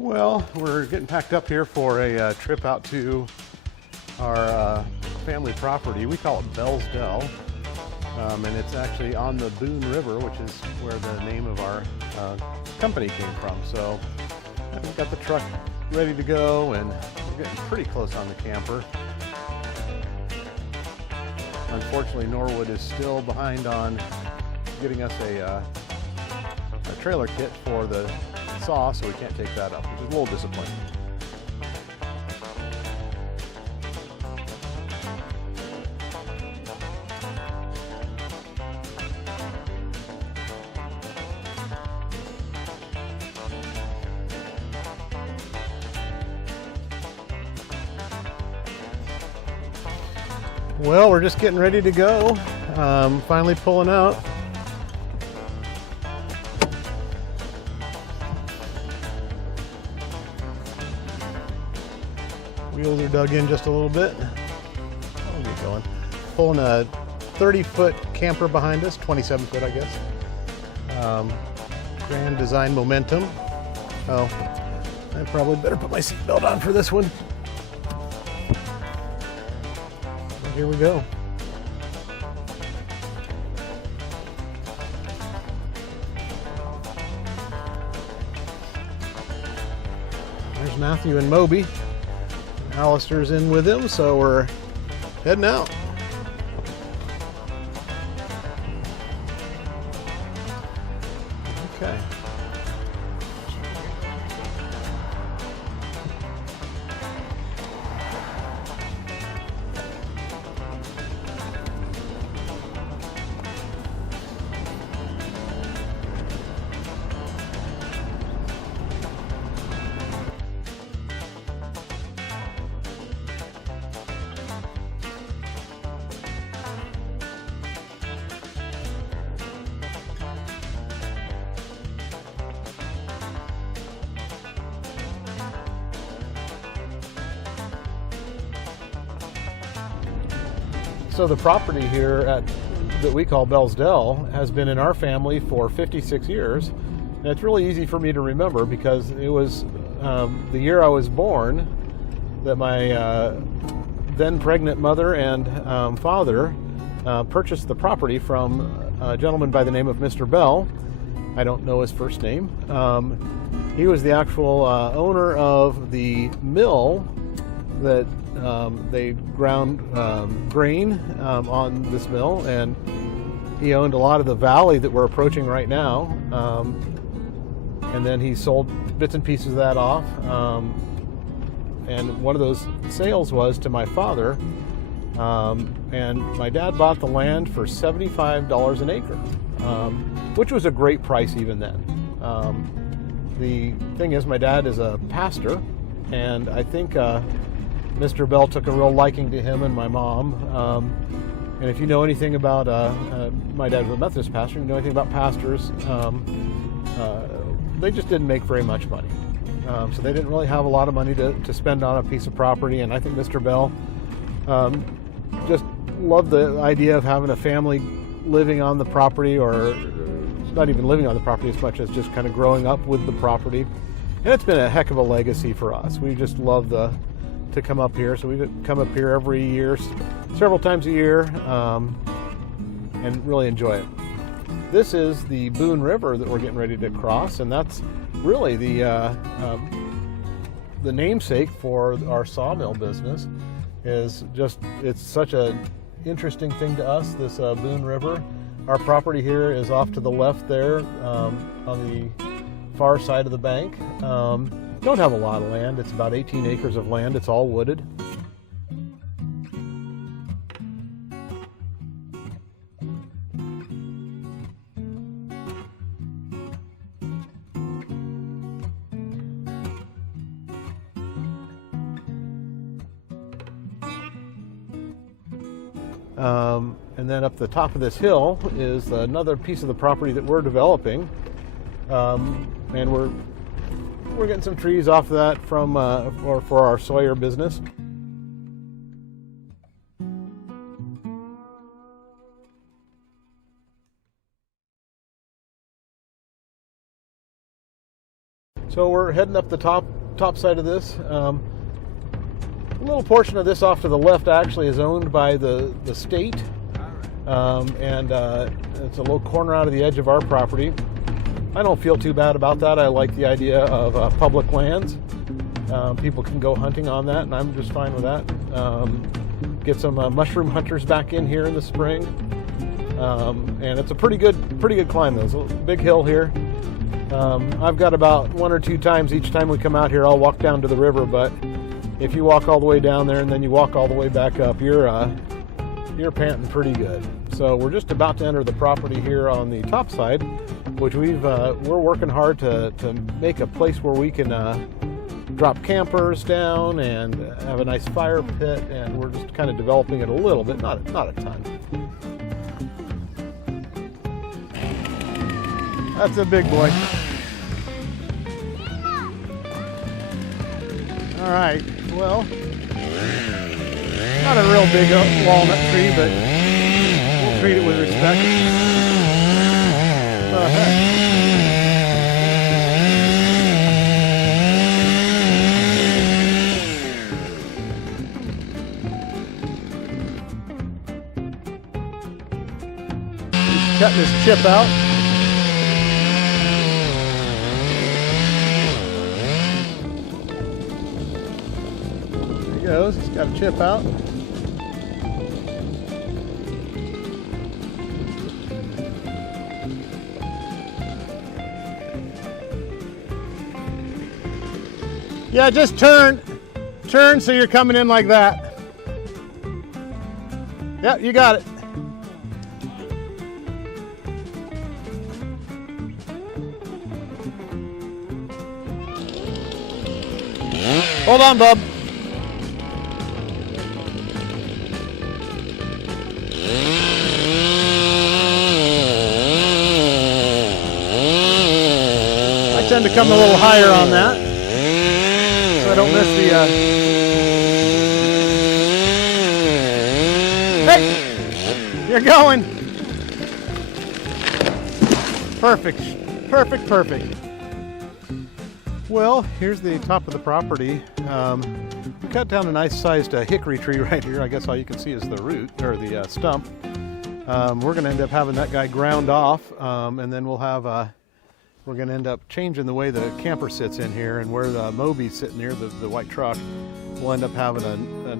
Well, we're getting packed up here for a trip out to our family property. We call it Dell, and it's actually on the Boone River, which is where the name of our company came from. So we've got the truck ready to go, and we're getting pretty close on the camper. Unfortunately, Norwood is still behind on getting us a trailer kit for the saw, so we can't take that up, which is a little disappointing. Well, we're just getting ready to go. Finally pulling out. Wheels are dug in just a little bit. I'll get going. Pulling a 30-foot camper behind us, 27-foot, I guess. Grand Design Momentum. Oh, I probably better put my seatbelt on for this one. Here we go. There's Matthew and Moby. Alistair's in with him, so we're heading out. Okay. So the property here that we call Dell has been in our family for 56 years. And it's really easy for me to remember because it was the year I was born that my then pregnant mother and father purchased the property from a gentleman by the name of Mr. Bell. I don't know his first name. He was the actual owner of the mill that they ground grain on this mill, and he owned a lot of the valley that we're approaching right now, and then he sold bits and pieces of that off, and one of those sales was to my father, and my dad bought the land for $75 an acre, which was a great price even then. The thing is, my dad is a pastor, and I think Mr. Bell took a real liking to him and my mom. And if you know anything about, my dad was a Methodist pastor, you know anything about pastors, they just didn't make very much money. So they didn't really have a lot of money to spend on a piece of property. And I think Mr. Bell just loved the idea of having a family living on the property, or not even living on the property as much as just kind of growing up with the property. And it's been a heck of a legacy for us. We just love to come up here, so we come up here every year, several times a year, and really enjoy it. This is the Boone River that we're getting ready to cross, and that's really the namesake for our sawmill business. It's such an interesting thing to us, this Boone River. Our property here is off to the left there, on the far side of the bank. Don't have a lot of land. It's about 18 acres of land. It's all wooded. And then up the top of this hill is another piece of the property that we're developing, and we're getting some trees off of that from for our Sawyer business. So we're heading up the top side of this. A little portion of this off to the left actually is owned by the state, and it's a little corner out of the edge of our property. I don't feel too bad about that. I like the idea of public lands. People can go hunting on that, and I'm just fine with that. Get some mushroom hunters back in here in the spring, and it's a pretty good climb. There's a big hill here. I've got about 1 or 2 times each time we come out here, I'll walk down to the river, but if you walk all the way down there and then you walk all the way back up, you're panting pretty good. So we're just about to enter the property here on the top side, which we're working hard to make a place where we can drop campers down and have a nice fire pit, and we're just kind of developing it a little bit, not a ton. That's a big boy. All right, well, not a real big walnut tree, but we'll treat it with respect. Cutting this chip out. There he goes. He's got a chip out. Yeah, just turn so you're coming in like that. Yep, you got it. Hold on, bub. I tend to come a little higher on that, so I don't miss the... Hey! You're going! Perfect. Perfect, perfect. Well, here's the top of the property. We cut down a nice sized hickory tree right here. I guess all you can see is the root, or the stump. We're going to end up having that guy ground off, and then we'll have, we're going to end up changing the way the camper sits in here, and where the Moby's sitting near the white truck, we'll end up having a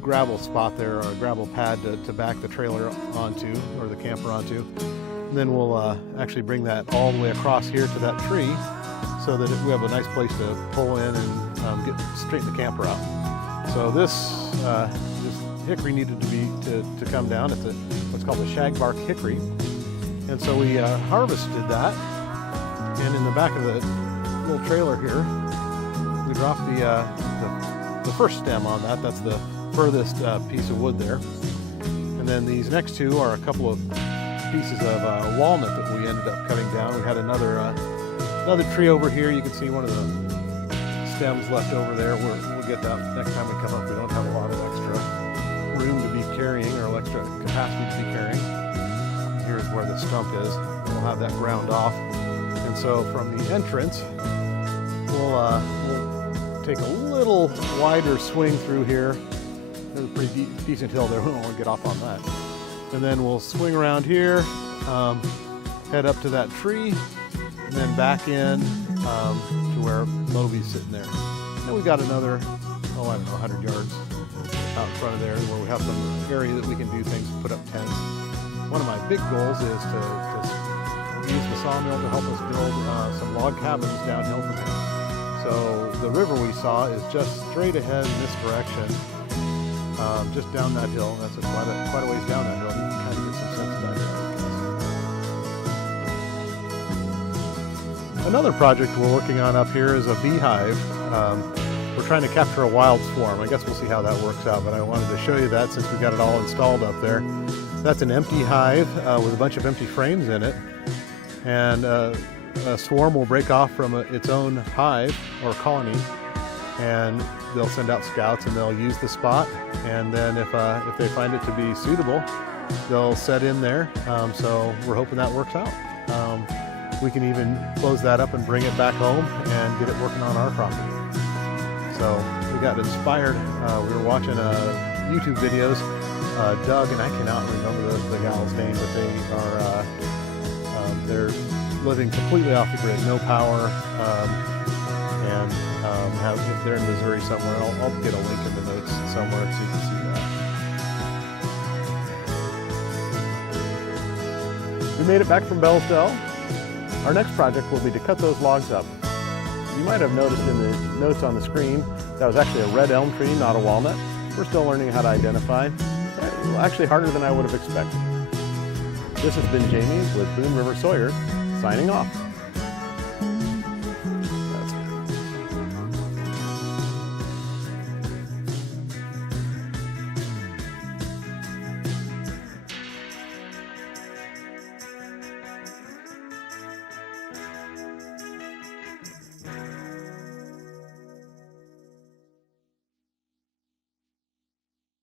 gravel spot there, or a gravel pad to back the trailer onto, or the camper onto. And then we'll actually bring that all the way across here to that tree, so that we have a nice place to pull in and straighten the camper out. So this hickory needed to come down. It's what's called a shag-bark hickory, and so we harvested that. And in the back of the little trailer here, we dropped the first stem on that. That's the furthest piece of wood there. And then these next two are a couple of pieces of walnut that we ended up cutting down. We had another tree over here. You can see one of the stems left over there. We'll get that next time we come up. We don't have a lot of extra room to be carrying, or extra capacity to be carrying. Here's where the stump is. We'll have that ground off. And so from the entrance, we'll take a little wider swing through here. There's a pretty decent hill there. We don't want to get off on that. And then we'll swing around here, head up to that tree, and then back in to where Moby's sitting there. And then we've got another, 100 yards out in front of there, where we have some area that we can do things, put up tents. One of my big goals is to use the sawmill to help us build some log cabins downhill from here. So the river we saw is just straight ahead in this direction, just down that hill. That's quite a ways down that hill. You can kind of get some sense of that. Another project we're working on up here is a beehive. We're trying to capture a wild swarm. I guess we'll see how that works out, but I wanted to show you that since we got it all installed up there. That's an empty hive with a bunch of empty frames in it, and a swarm will break off from its own hive or colony, and they'll send out scouts and they'll use the spot, and then if they find it to be suitable, they'll set in there. So we're hoping that works out. we can even close that up and bring it back home and get it working on our property. So we got inspired. We were watching YouTube videos. Doug, and I cannot remember the gal's name, but they're living completely off the grid, no power, and they're in Missouri somewhere. I'll get a link in the notes somewhere so you can see that. We made it back from Bell's Dell. Our next project will be to cut those logs up. You might have noticed in the notes on the screen that was actually a red elm tree, not a walnut. We're still learning how to identify. Actually harder than I would have expected. This has been Jamie with Boone River Sawyer, signing off.